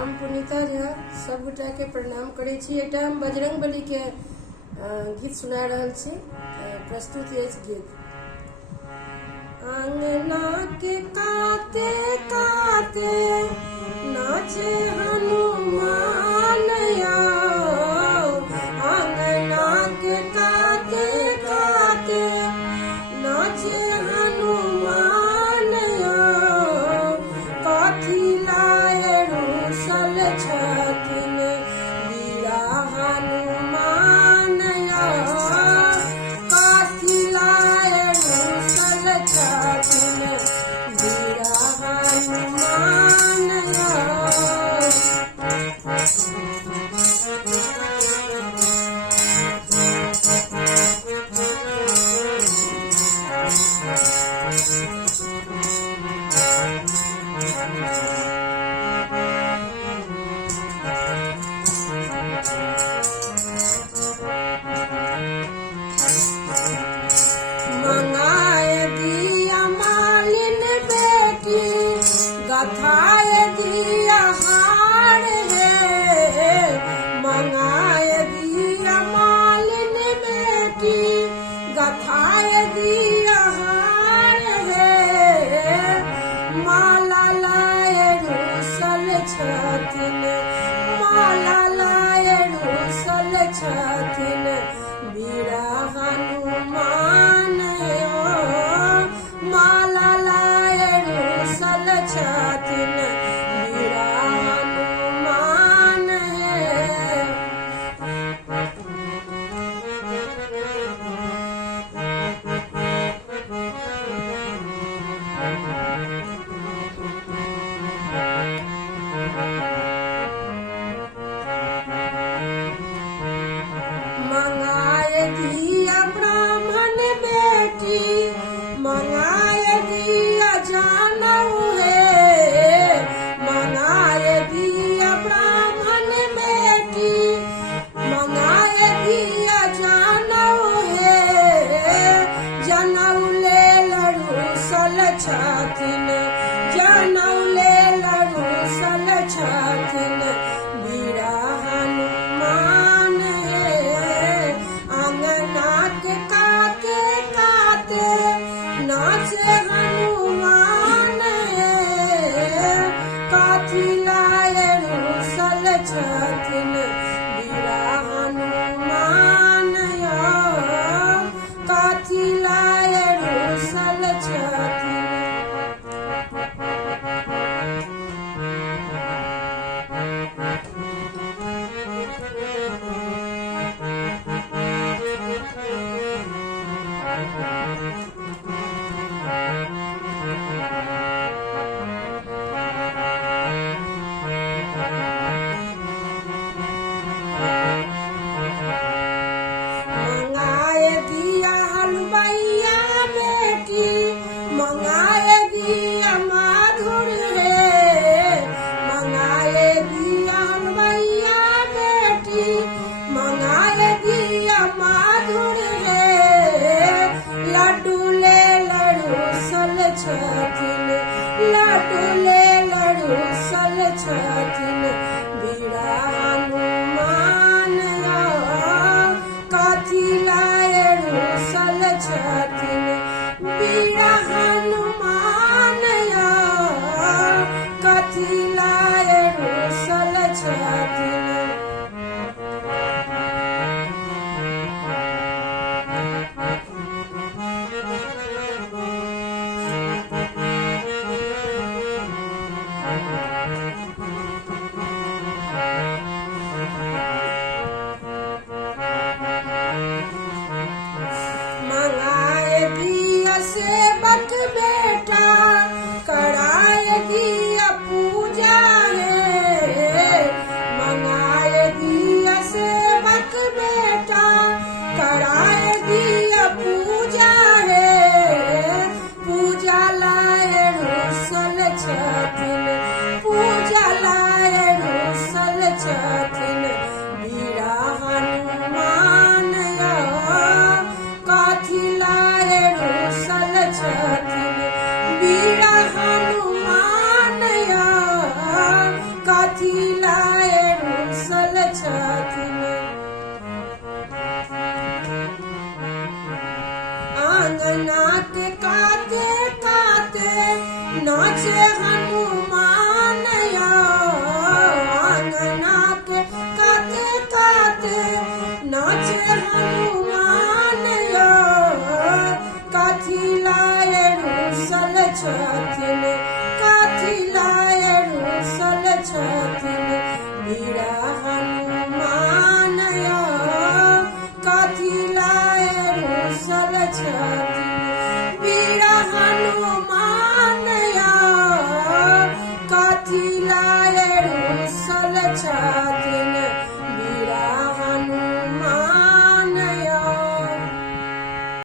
हम पुनीता झा सब गोटा के प्रणाम करे छी। एटा हम बजरंग बली के गीत सुना रहल छी। प्रस्तुत अछि गीत। अंगना के काते काते नाचे हनुमान आओ, अंगना के काते काते नाचे हनुमान आओ, कथी लाए रूसल छथिन वीरा हनुमान आओ, कथी लाए रूसल छथिन वीरा हनुमान आओ। मंगाए दिया मालिन बेटी, गथाए दिया हार है, मंगाए दिया मालिन बेटी, गथाए दिया हार है, माला लाए रूसल छथिन, माला लाए रूसल छथिन वीरा हनुमान आओ, माला लाए रूसल छथिन वीरा हनुमान है। मंगाए दिया ब्राह्मण बेटी, मंगाए दिया जानऊ है, मंगाए दिया ब्राह्मण बेटी, मंगाए दिया जानऊ है, जनऊ ले लरूसल छथिन, जनऊ ले लरूसल छथिन वीरा हनुमान है, अंगना के काते काते नाचे हनुमान है, कथी लाए रूसल छथिन वीरा हनुमान आओ, कथी लाए रूसल छथिन। मंगाए दिया हलवैया बेटी, मंगाए दिया माधुर है, मंगाए दिया हलवैया बेटी, मंगाए दिया माधुर है, लड्डू ले लरूसल छथिन, लड्डू ले लरूसल छथिन वीरा हनुमान आओ, कथी लाए रूसल छथिन वीरा हनुमान आओ, कथी लाए रूसल छथिन। मंगाए दिया सेवक बेटा, कराए दिया पूजा है, मंगाए दिया सेवक बेटा, कराए दिया पूजा है, पूजा लाए रूसल छथिन, पूजा लाए रूसल छथिन वीरा हनुमान आओ, कथी लाए रूसल छथिन वीरा हनुमान कथी नाचे हनु